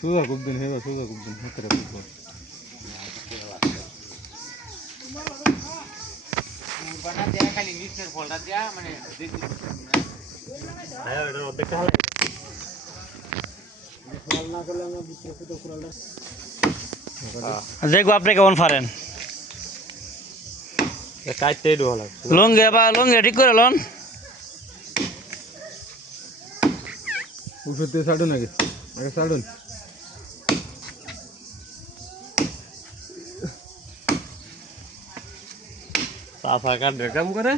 সোজা খুব দিন হেবা সোজা খুব দিন হাতে রাখবো বানা দেয়া খালি নিচের ফলটা দেয়া মানে দেখি আয় এটা অর্ধেকটা হলো ফল না করলে আমরা ভিতরে তো ফলটা দেখো আপনি কেমন পারেন কাটতেই দো হলো লঙ্গে ঠিক করে লন ওষুধ দিয়ে ছাড়ুন আগে ছাড়ুন সাফা কাট কাম করে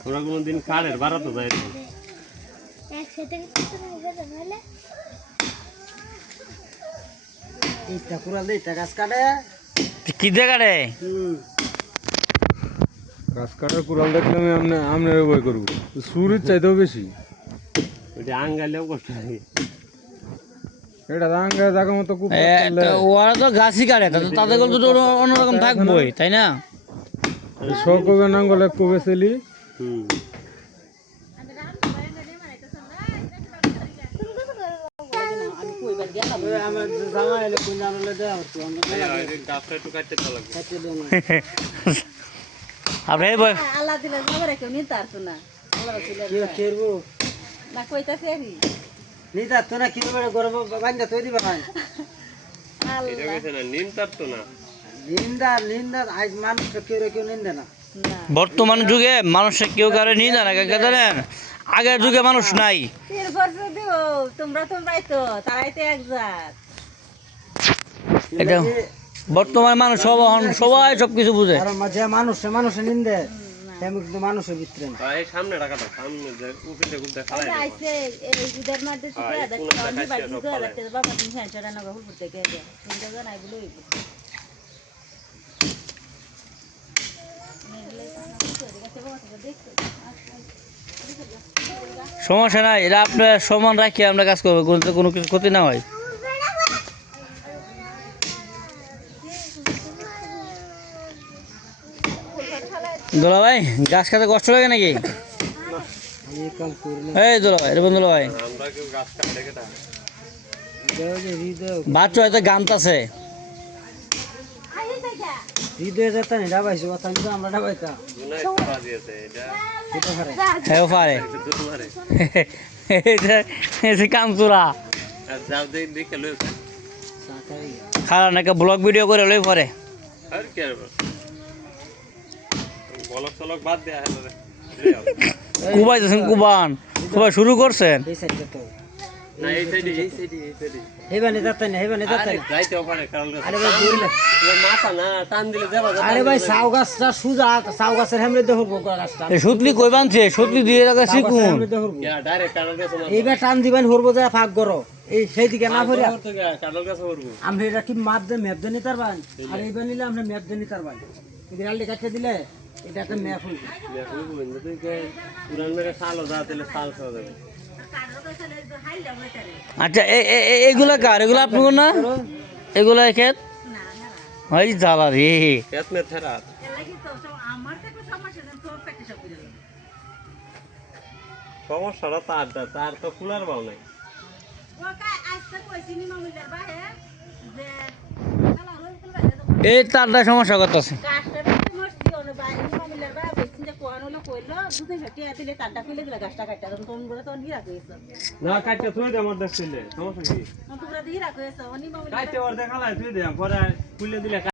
আমরা কোনদিন কাড়ের বাড়াতে যাই না একসাথে কিছু না হবে নালে এইটা পুরা দেইটা গাছ কাটে কি দেখা রে গাছ কাটার কুড়াল দেখলে আমি আপনার বই করবো সুরের চাইতেও বেশি ওইটা আঙ্গালেও কষ্ট লাগে এটা রাঙ্গা জায়গা মতো খুব ওরা তো গাছই কাটে তাদের তো অন্যরকম থাকবোই তাই না সকবে নাঙ্গলে কবে ছেলি আপনি আল্লাহ দিলে যাবে কেউ নিতে পারতো না না কইতাছে আমি নিতে তো না কি করে গরম বান্ধা তৈরি বানাই আল্লাহ নিন্দা আজ মানুষ কেউ নিন্দে না বর্তমান যুগে মানুষের কেউ কারো নিয়ে জানে জানেন আগের যুগে মানুষ নাই তোমরাই তো তারাই তো এক জাত এটা বর্তমান মানুষ সবাই সবকিছু বুঝে আর মাঝে মানুষে নিন্দে তেমন কিন্তু মানুষের ভিতরে না এই সামনে রাখাটা সামনে যে উকিলটা খুব দেখা যায় আইছে এই উদার মধ্যে থেকে দেখো আমি বাড়ি তো রাখতে বাবা তুমি সেন্টারে না গহল করতে গে গে সুন্দর জানাই বলে সমস্যা নাই এটা আপনার সমান রাখি আমরা কাজ করবো কোনো কিছু ক্ষতি না হয় দোলা ভাই গাছ কাটতে কষ্ট লাগে নাকি এই দোলা ভাই রেবন দোলা ভাই বাচ্চা হয়তো গানতাছে হৃদয় যেতে না ডাবাইছো কথা কিন্তু আমরা ডাবাইতা হ্যাঁ পারে কামচুরা খারাপ নাকি ব্লগ ভিডিও করে লই পরে কুবাই যাচ্ছেন কুবান কুবাই শুরু করছেন সুতলি কই বানছে সুতলি দিয়ে শিখুন এইবার টান দিবেন হরবো যায় ফাঁক করো এই সেই দিকে না ভরে আমরা এটা কি মাপ দিয়ে ম্যাপ দিয়ে নিতে পারবেন আর এইবার নিলে আমরা ম্যাপ দিয়ে নিতে পারবেন বিড়ালটি কাছে দিলে এটা একটা ম্যাপ হইবে আচ্ছা এগুলা কার এগুলা আপনি না এগুলা ক্ষেত হয় জ্বালা রে সমস্যাটা তার তো কুলার বাউ নাই এই তারটা সমস্যা করতেছে না কাটতে তুই দে আমার দেখছিলে সমস্যা কি তোমরা দিয়ে রাখো এসো অনি মামুলি কাটতে ওর দেখালাই তুই দে পরে খুলে দিলে